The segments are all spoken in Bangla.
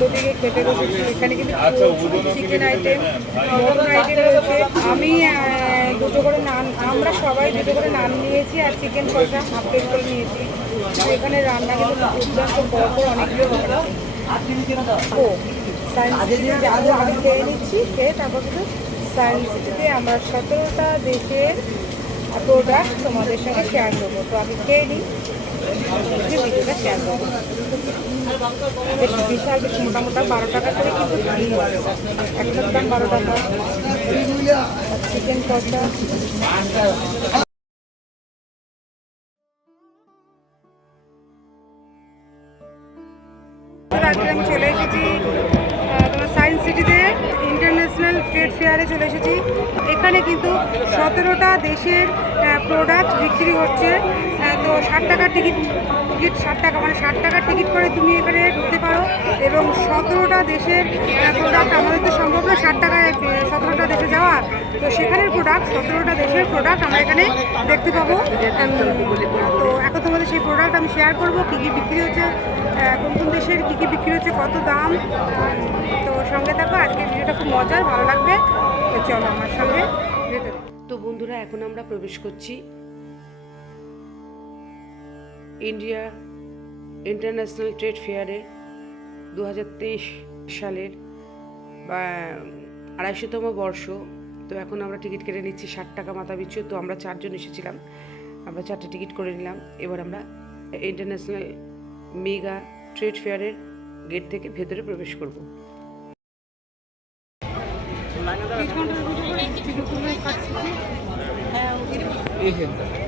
উল্টো দিকে খেতে বসেছি এখানে কিন্তু চিকেন আইটেম মটন আইটেম রয়েছে। আমি দুটো করে নান আমরা সবাই দুটো করে নান নিয়েছি আর চিকেন কষা হাফ প্লেট করে নিয়েছি। এখানে রান্না কিন্তু দুর্দান্ত বড় বড় অনেকগুলো ও সায়েন্স সিটিতে যাব আগে খেয়ে নিচ্ছি খেয়ে তারপর কিন্তু সায়েন্স সিটিতে আমরা সতেরোটা দেশের প্রোডাক্ট তোমাদের সঙ্গে শেয়ার করব। তো আমি খেয়ে নিই। ভিডিওটা শেয়ার করব। বেশ আমি চলে এসেছি তোমার সায়েন্স সিটিতে ইন্টারন্যাশনাল ট্রেড ফেয়ারে চলে এসেছি। এখানে কিন্তু সতেরোটা দেশের প্রোডাক্ট বিক্রি হচ্ছে। তো ষাট টাকার টিকিট টিকিট ষাট টাকা মানে ষাট টাকার টিকিট করে তুমি এখানে ঢুকতে পারো এবং সতেরোটা দেশের প্রোডাক্ট আমাদের তো সম্ভব না ষাট টাকায় সতেরোটা দেশে যাওয়া। তো সেখানের প্রোডাক্ট সতেরোটা দেশের প্রোডাক্ট আমরা এখানে দেখতে পাবো। তো এখন তোমাদের সেই প্রোডাক্ট আমি শেয়ার করব, কী কী বিক্রি হচ্ছে কোন কোন দেশের কী কী বিক্রি হচ্ছে, কত দাম। তো সঙ্গে থাকো আজকে ভিডিওটা খুব মজার, ভালো লাগবে। চলো আমার সঙ্গে তো বন্ধুরা, এখন আমরা প্রবেশ করছি ইন্ডিয়া ইন্টারন্যাশনাল ট্রেড ফেয়ারে দু সালের আড়াইশোতম বর্ষ। তো এখন আমরা টিকিট কেটে নিচ্ছি ষাট টাকা মাথা পিছু তো আমরা চারজন এসেছিলাম। আমরা চারটে টিকিট করে নিলাম। এবার আমরা ইন্টারন্যাশনাল মেগা ট্রেড ফেয়ারের গেট থেকে ভেতরে প্রবেশ করব। হ্যাঁ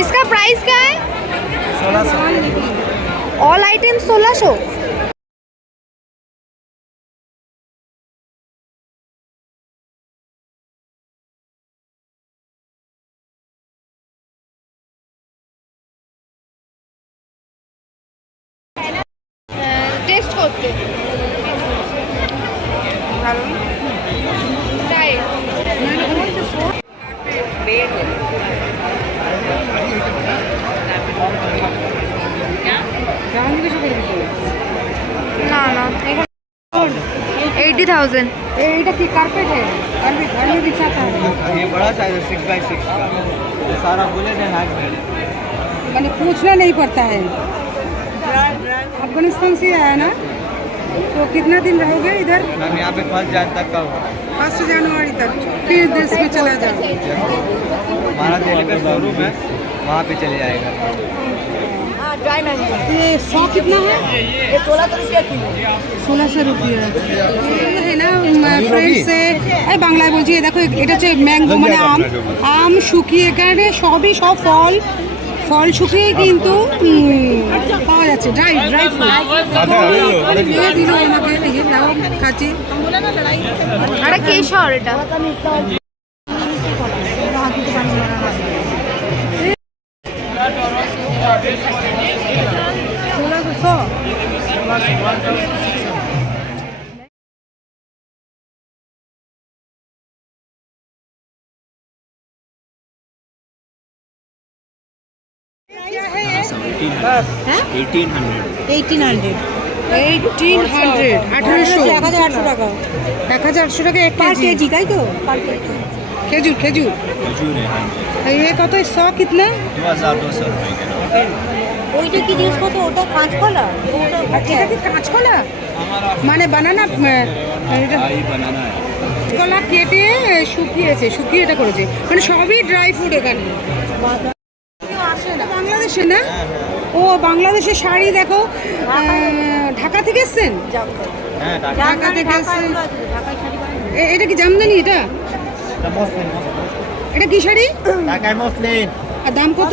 इसका प्राइस क्या है? सोलह सौ। ऑल आइटम सोलह सौ। मैंने पूछना नहीं पड़ता है। अफ़गानिस्तान से आया ना? तो कितना दिन रहोगे इधर? हम यहाँ पे फ़र्स्ट जान तक का फ़र्स्ट जनवरी तक। फिर देश में चला जाओ। हमारा दिल्ली का शोरूम है वहाँ पे चले जाएगा। ये सौ कितना है ये सोलह सौ रुपया किलो सोलह सौ रुपया ये है ना ফ্রেন্ড সে এই বাংলায় বলছি এই দেখো এটা হচ্ছে ম্যাঙ্গো মানে আম আম শুকিয়ে এখানে সবই সব ফল ফল শুকিয়ে কিন্তু উম, পাওয়া যাচ্ছে ড্রাই ড্রাই ফ্রুট দিল আমাকে এই যে নাও খাচ্ছি আরে কেশর এটা এক হাজার আটশো টাকা। কেজি। তাই তো? খেজুর খেজুর। কত? ওইটা কি ওটা কাঁচকলা? কি হ্যাঁ। কাঁচকলা? মানে বানানা কলা কেটে শুকিয়েছে শুকিয়ে এটা করেছে। মানে সবই ড্রাই ফ্রুট এখানে। আসে না। বাংলাদেশে না? ও বাংলাদেশের শাড়ি দেখো ঢাকা থেকে এসছেন? হ্যাঁ ঢাকা। থেকে এসছেন। এটা কি জামদানি এটা? এটা কি শাড়ি? ঢাকায় মসলিন। আর দাম কত?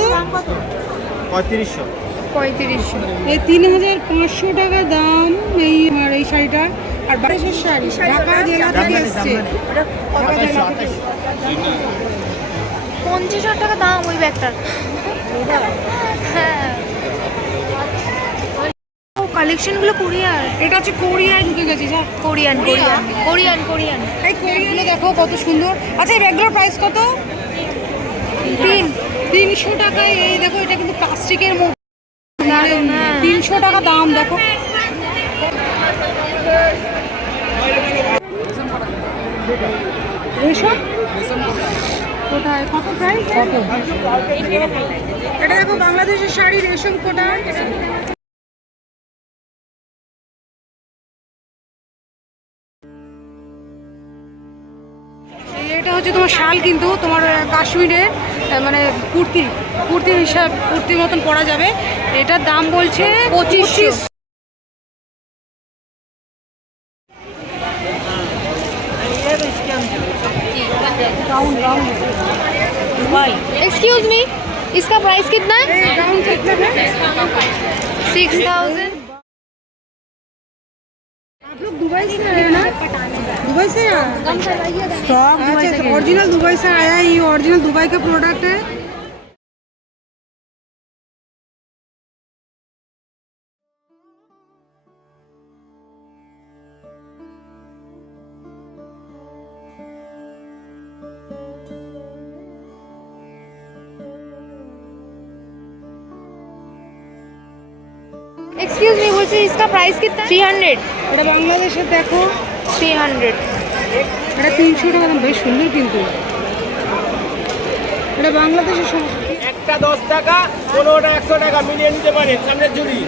পঁয়ত্রিশশো। পঁয়ত্রিশশো। এই তিন হাজার পাঁচশো টাকা দাম এই আমার এই শাড়িটা আর বাংলাদেশের শাড়ি ঢাকা জেলা থেকে এসছে। পঞ্চাশ হাজার টাকা দাম ওই ব্যাগটার। হ্যাঁ কালেকশনগুলো কোরিয়ার? এটা হচ্ছে কোরিয়ায় ঢুকে গেছি যা। Korean Korean. কোরিয়ান কোরিয়ান এই কোরিয়ানে দেখো কত সুন্দর। আচ্ছা এই ব্যাগগুলোর প্রাইস কত? তিন। তিনশো টাকায় এই দেখো এটা কিন্তু প্লাস্টিকের মধ্যে হ্যাঁ। তিনশো টাকা দাম দেখো। রেশম? কোথায়? কত প্রাইস কত? এটা দেখো বাংলাদেশের শাড়ি রেশম কোটা। এটা হচ্ছে তোমার শাল কিন্তু তোমার আহ, কাশ্মীরের মানে কুর্তি কুর্তি হিসাব কুর্তির মতন পরা যাবে। এটার দাম বলছে পঁচিশ सिक्स थाउज़ेंड आप लोग दुबई से आए ना? दुबई से स्टॉक अच्छा ओरिजिनल दुबई से आया है ये ओरिजिनल दुबई का प्रोडक्ट है? এক্সকিউজ मी बोल से इसका এটা বাংলাদেশে দেখো। थ्री हंड्रेड এটা তিনশো টাকা দাম বেশ সুন্দর কিন্তু। এটা বাংলাদেশের সমস্ত একটা দশ টাকা পনেরোটা একশো টাকা মিলিয়ে নিতে পারে সামনে জুড়ি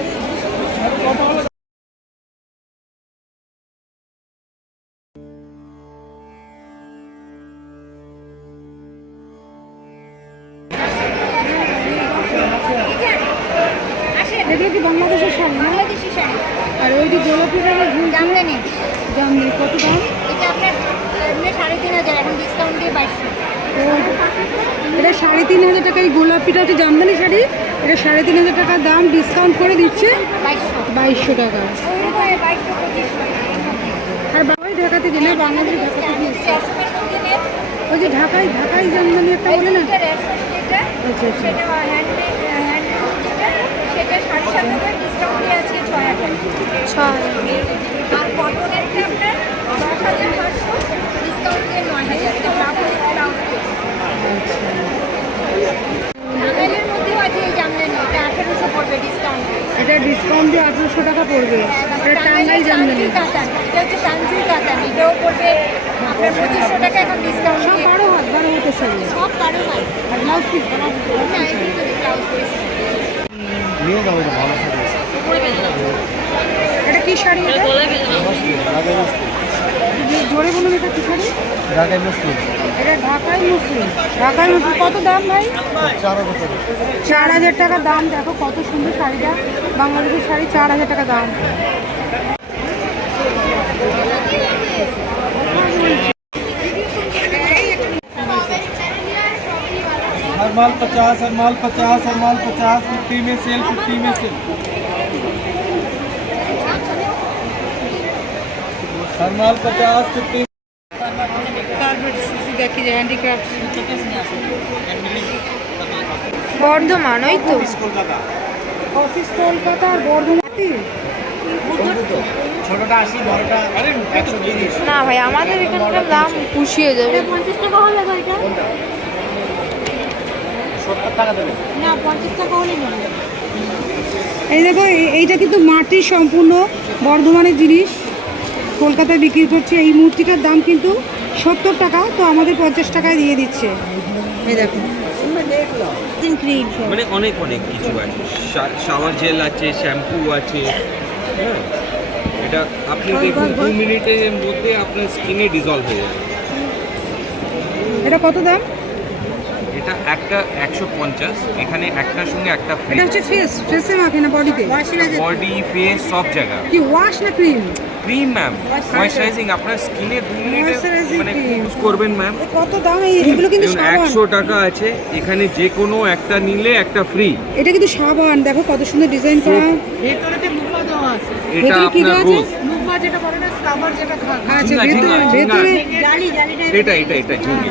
বাইশশো টাকা। আর বাবাই ঢাকা থেকে না বাংলাদেশ ঢাকা থেকে ওই যে ঢাকায় ঢাকাই জামদানি একটা বলে না? যেটা আচ্ছা আচ্ছা। সেটা পড়বে ডিসকাউন্ট এটা ডিসকাউন্ট দিয়ে আঠেরোশো টাকা পড়বে। এটা টাঙ্গাই জামদানি কাতান এটা হচ্ছে সানচুই কাতান এটাও পড়বে আপনার পঁচিশশো টাকা এখন ডিসকাউন্ট সব বারো হাত বারো হাতের শাড়ি। সব বারো মাস আর ব্লাউজ পিস না এগুলো যদি ব্লাউজ পিস নিয়ে যাব এটা ভালো শাড়ি। এটা কি শাড়ি এটা মসলিন, ঢাকায় মসলিন যে- জোরে বলুন এটা কি শাড়ি ঢাকায় মসলিন এটা ঢাকায় মুসলিম ঢাকায় মুসলিম কত দাম ভাই চার বছর চার হাজার টাকা দাম দেখো কত সুন্দর শাড়িটা বাংলাদেশের শাড়ি চার হাজার টাকা দাম हर माल पचास हर माल पचास हर माल पचास फिफ्टी में सेल फिफ्टी में सेल हर माल पचास फिफ्टी কার্পেট দেখি যে হ্যান্ডিক্রাফট বর্ধমান ওই তো অফিস কলকাতা আর বর্ধমানে ছোটটা আশি বড়টা একশো তিরিশ না ভাই আমাদের এখানকার দাম পুষিয়ে যাবে পঞ্চাশ টাকা হলে তো এটা সত্তর টাকা দেবে না পঞ্চাশ টাকা হলে নেবে এই দেখো এই- এইটা কিন্তু মাটির সম্পূর্ণ বর্ধমানের জিনিস কলকাতায় বিক্রি করছে এই মূর্তিটার দাম কিন্তু সত্তর টাকা তো আমাদের পঞ্চাশ টাকায় দিয়ে দিচ্ছে। এই দেখো মানে অনেক অনেক কিছু আছে। শাওয়ার জেল আছে শ্যাম্পু আছে হ্যাঁ। এটা আপনি দেখুন দু মিনিটের মধ্যে আপনার স্কিনে ডিজলভ হয়ে যাবে। এটা কত দাম? এটা একটা একশো পঞ্চাশ এখানে একটার সঙ্গে একটা ফ্রি এটা হচ্ছে ফেস ফেসে মাখে না বডিতে বডি ফেস সব জায়গা কি ওয়াশ না ক্রিম ক্রিম ম্যাম ময়শ্চারাইজিং আপনার স্কিনে দু মিনিটে মানে ইউজ করবেন ম্যাম কত দাম? এগুলো কিন্তু একশো টাকা আছে। এখানে যে কোনো একটা নিলে একটা ফ্রি এটা কিন্তু সাবান। দেখো কত সুন্দর ডিজাইন করা। ভেতরে কি আপনার দেওয়া আছে? রোজ আচ্ছা ভেতরে ঝিঙ্গা, ভেতরে এটা এটা এটা ঝুঁকি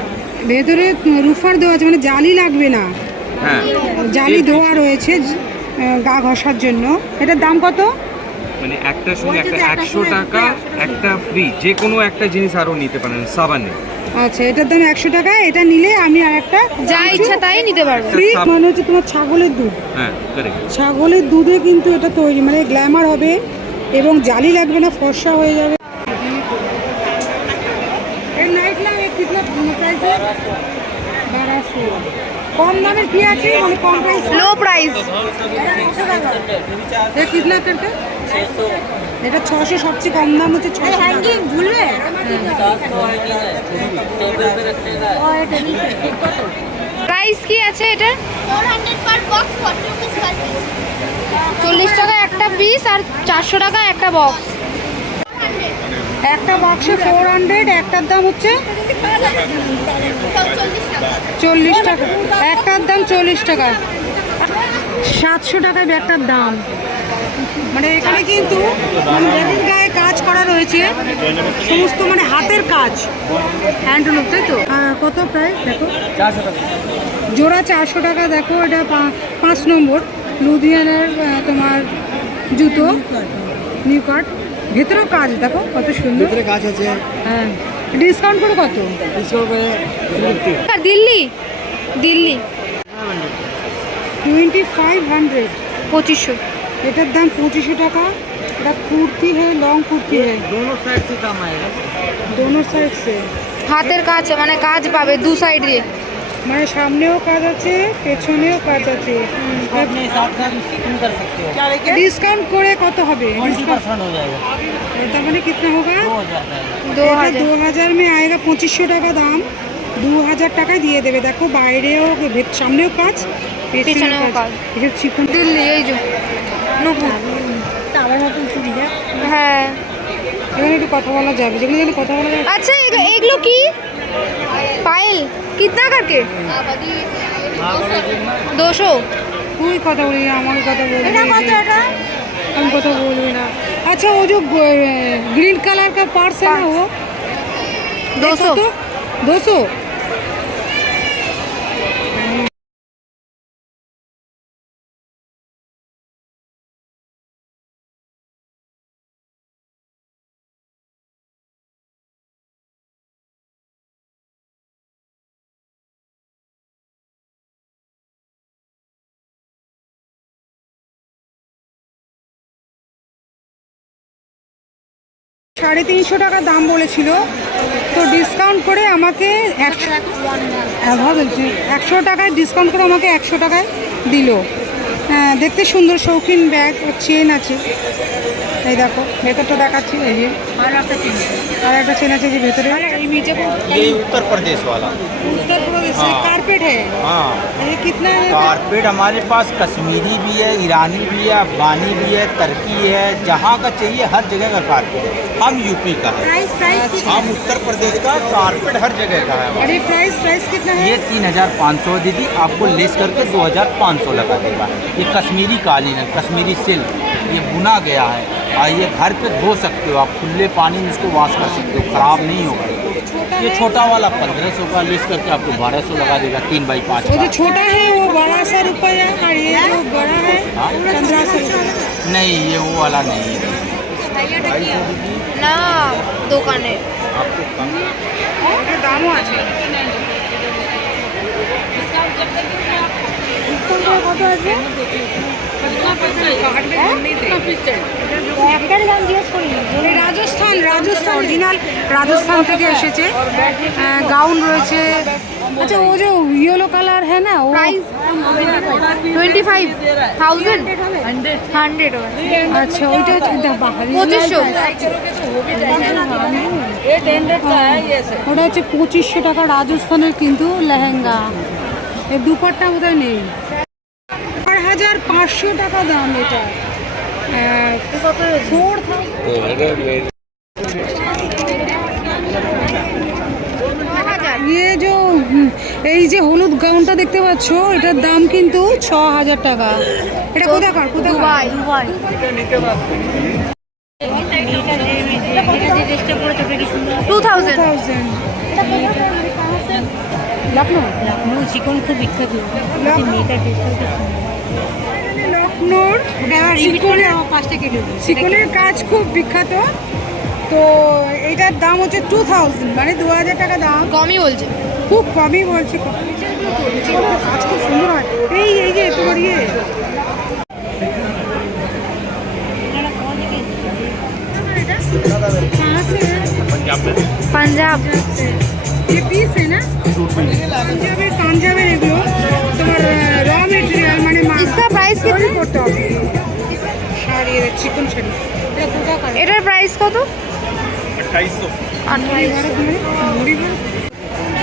ভেতরে রুফার দেওয়া আছে মানে জালি লাগবে না। হ্যাঁ। জালি দেওয়া রয়েছে গা ঘষার জন্য। এটার দাম কত? মানে একটার সঙ্গে একটা একশো টাকা একটা ফ্রি যে কোনো একটা জিনিস আরও নিতে পারেন সাবানে। আচ্ছা এটার দাম একশো টাকা এটা নিলে আমি আর একটা যা ইচ্ছা তাই নিতে পারব। ফ্রি মানে হচ্ছে তোমার ছাগলের দুধ। হ্যাঁ ছাগলের দুধে কিন্তু এটা তৈরি মানে গ্ল্যামার হবে এবং জালি লাগবে না ফর্সা হয়ে যাবে। কম দামের কি আছে? মানে কম প্রাইস লো প্রাইস করতে এটা ছশো সবচেয়ে কম দাম হচ্ছে ছশো হ্যাঙ্গিং ভুলবে? প্রাইস কি আছে এটা? চল্লিশ টাকা একটা পিস আর চারশো টাকা একটা বক্স একটা বাক্সে ফোর হান্ড্রেড একটার দাম হচ্ছে চল্লিশ টাকা। চল্লিশ টাকা একটার দাম চল্লিশ টাকা। সাতশো টাকায় ব্যাগটার দাম। মানে এখানে কিন্তু ব্যাগের গায়ে কাজ করা রয়েছে। সমস্ত মানে হাতের কাজ। হ্যান্ডলুম তাই তো? কত প্রায় দেখো? জোড়া চারশো টাকা দেখো এটা পাঁচ নম্বর। লুধিয়ানার তোমার জুতো নিউ কার্ড ভেতরেও কাজ দেখো কত সুন্দর। ভিতরে কাজ আছে। হ্যাঁ। ডিসকাউন্ট করে কত? Delhi? Delhi. Twenty five hundred পঁচিশশো। এটার দাম পঁচিশশো টাকা। এটা কুর্তি হ্যাঁ লং কুর্তি হাতের কাজ মানে কাজ পাবে দু সাইড দিয়ে মানে সামনেও কাজ আছে পেছনেও কাজ আছে। ডিসকাউন্ট করে কত হবে? মানে কিতনা হোগা? দু হাজার দু হাজার। মে আয়গা পঁচিশশো টাকা দাম। দু হাজার টাকা দিয়ে দেবে। দেখো বাইরেও সামনেও কাজ পেছনেও কাজ। এই যে। নুপুর হ্যাঁ? হ্যাঁ? এখানে একটু কথা বলা যাবে যেগুলো যেগুলো কথা বলা আচ্ছা এগুলো কি? পায়েল কিতনা करके দোষো। তুই কথা বলি না আমার কথা বলি এটা কত এটা আমি কথা বলবি না। আচ্ছা ও যে গ্রিন কালার का পার্স है ना वो সাড়ে তিনশো টাকা দাম বলেছিল। তো ডিসকাউন্ট করে আমাকে একশো হ্যাঁ বলছি একশো টাকায় ডিসকাউন্ট করে আমাকে একশো টাকায় দিল। হ্যাঁ দেখতে সুন্দর শৌখিন ব্যাগ ও চেন আছে। এই দেখো ভেতরটা দেখাচ্ছি এই যে। আর একটা চেন আছে। যে ভেতরে। ये से कारपेट है। हाँ। ये कितना है? कारपेट हमारे पास कश्मीरी भी है ईरानी भी है अफगानी भी है तुर्की है जहाँ का चाहिए हर जगह का कारपेट है। हम यूपी का है। प्राइस प्राइस हम उत्तर प्रदेश का कारपेट हर जगह का है। ये प्राइस प्राइस कितना है? ये तीन हज़ार पाँच सौ दीदी आपको लेस करके दो हज़ार पाँच सौ लगा देगा। ये कश्मीरी कालीन है कश्मीरी सिल्क ये बुना गया है। और ये घर पे धो सकते हो आप खुले पानी में इसको वॉश कर सकते हो खराब नहीं होगा। ये छोटा वाला पंद्रह सौ का लेस करके आपको बारह सौ लगा देगा तीन बाई पाँच वो का जो छोटा है वो बड़ा सा रुपया और ये जो बड़ा है पंद्रह सौ नहीं ये वो वाला नहीं है না দোকানে এটার দামও আছে ডিসকাউন্ট করে কত আছে রাজস্থান রাজস্থান অরিজিনাল রাজস্থান থেকে এসেছে। গাউন রয়েছে। আচ্ছা ও যে ইয়েলো কালার হ্যাঁ না ও টোয়েন্টি ফাইভ থাউজেন্ড হান্ড্রেড আচ্ছা ওইটা হচ্ছে পঁচিশশো। ওটা হচ্ছে পঁচিশশো টাকা রাজস্থানের কিন্তু লেহেঙ্গা। এর দুপাট্টা বোধহয় নেই। পাঁচশো টাকা দাম এটা। ফোর ইয়ে যে এই যে হলুদ গাউনটা দেখতে পাচ্ছ এটার দাম কিন্তু ছ হাজার টাকা। এটা কোথাকার কোথাকার? Dubai Dubai. Two thousand. Lucknow Lucknow chikan খুব বিখ্যাত। লখনৌর চিকনের চিকনের কাজ খুব বিখ্যাত তো এটার দাম হচ্ছে টু থাউজেন্ড মানে দু হাজার টাকা দাম কমই বলছে খুব কমই বলছি কাজ খুব সুন্দর হয় এই এই যে তোমার ইয়ে कहाँ से है? পাঞ্জাব ये पीस है ना পাঞ্জাবের পাঞ্জাবের এগুলো তোমার র মেটেরিয়াল মানে মা- इसका प्राइस তৈরি कितना করতে হবে শাড়ি চিকন শাড়ি এটা কোথাকার এটার প্রাইস কত মুড়ি ভরা তুমি? মুড়ি ভরা?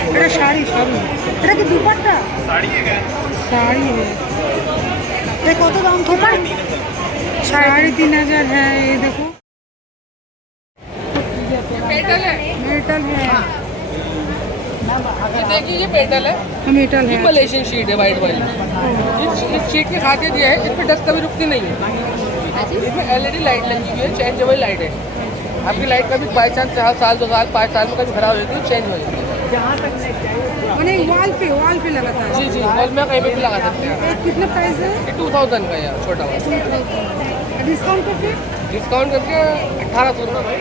এটা শাড়ি শাড়ি এটা কি দুপাট্টা শাড়ি এটা কত দাম তোমার সাড়ে তিন হাজার হ্যাঁ এই দেখো देखिए ये पेटल है? हाँ, मेटल है। मलेशियन शीट है वाइट वाली इस इस शीट के खाते दिया है इस पे डस्ट कभी रुकती नहीं है। इसमें एलईडी लाइट लगी हुई है चेंजेबल लाइट है। आपकी लाइट कभी बाई चांस चार साल दो साल पाँच साल में कभी खराब हो जाती है चेंज हो जाती है वॉल पे वॉल पे लगाता है जी जी हॉल में कहीं पे भी लगा सकते हैं कितना प्राइस है? टू थाउज़ेंड का यार छोटा वाला। डिस्काउंट करके? डिस्काउंट करके अट्ठारह सौ रुपये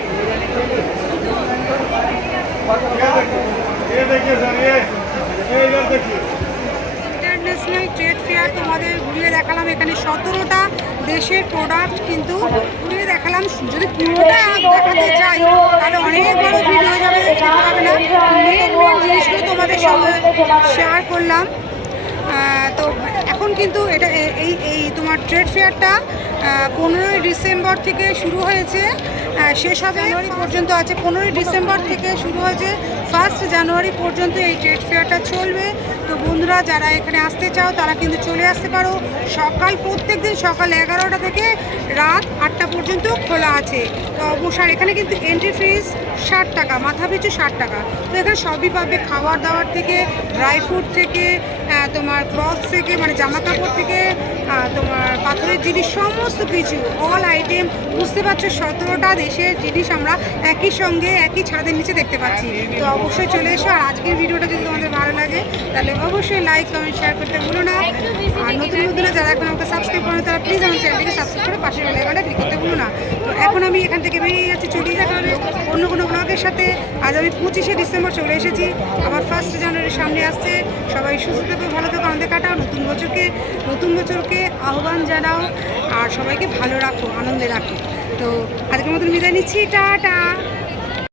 ইন্টারন্যাশনাল ট্রেড ফেয়ার তোমাদের ঘুরিয়ে দেখালাম এখানে সতেরোটা দেশের প্রোডাক্ট কিন্তু ঘুরিয়ে দেখালাম। যদি পুরোটা দেখাতে চাই, তাহলে অনেক বড় ভিডিও যাবে না। মেন মেন জিনিসগুলো তোমাদের সঙ্গে শেয়ার করলাম। তো এখন কিন্তু এটা এই এই তোমার ট্রেড ফেয়ারটা পনেরোই ডিসেম্বর থেকে শুরু হয়েছে। শেষ হবে জানুয়ারি পর্যন্ত আছে। পনেরোই ডিসেম্বর থেকে শুরু হয়েছে। ফার্স্ট জানুয়ারি পর্যন্ত এই ট্রেড ফেয়ারটা চলবে। তো বন্ধুরা, যারা এখানে আসতে চাও, তারা কিন্তু চলে আসতে পারো। সকাল প্রত্যেক দিন সকাল এগারোটা থেকে রাত আটটা পর্যন্ত খোলা আছে। তো আর এখানে কিন্তু এন্ট্রি ফিজ ষাট টাকা মাথা পিছু ষাট টাকা। তো এখানে সবই পাবে। খাবার দাবার থেকে ড্রাই ফ্রুট থেকে তোমার ক্লথ থেকে মানে জামা কাপড় থেকে তোমার পাথরের জিনিস, সমস্ত কিছু অল আইটেম বুঝতে পারছ? সতেরোটা দেশের জিনিস আমরা একই সঙ্গে, একই ছাদের নিচে দেখতে পাচ্ছি। তো অবশ্যই চলে এসো, আর আজকের ভিডিওটা যদি তোমাদের ভালো লাগে, তাহলে অবশ্যই লাইক কমেন্ট শেয়ার করতে ভুলো না। আর নতুন নতুন যারা এখন আমাকে সাবস্ক্রাইব করে তারা প্লিজ আমার চ্যানেলটিকে সাবস্ক্রাইব করে পাশের বেলাইকনটা করতে ভুলো না। এখন আমি এখান থেকে বেরিয়ে যাচ্ছি চলে দেখা হবে অন্য কোনো ব্লগের সাথে। আজ আমি পঁচিশে ডিসেম্বর চলে এসেছি। আমার ফার্স্ট জানুয়ারি সামনে আসছে। সবাই সুস্থ থাকো, ভালো থাকো, আনন্দে কাটাও। নতুন বছরকে নতুন বছরকে আহ্বান জানাও। আর সবাইকে ভালো রাখো, আনন্দে রাখো। তো আজকের মতন বিদায় নিচ্ছি। টাটা!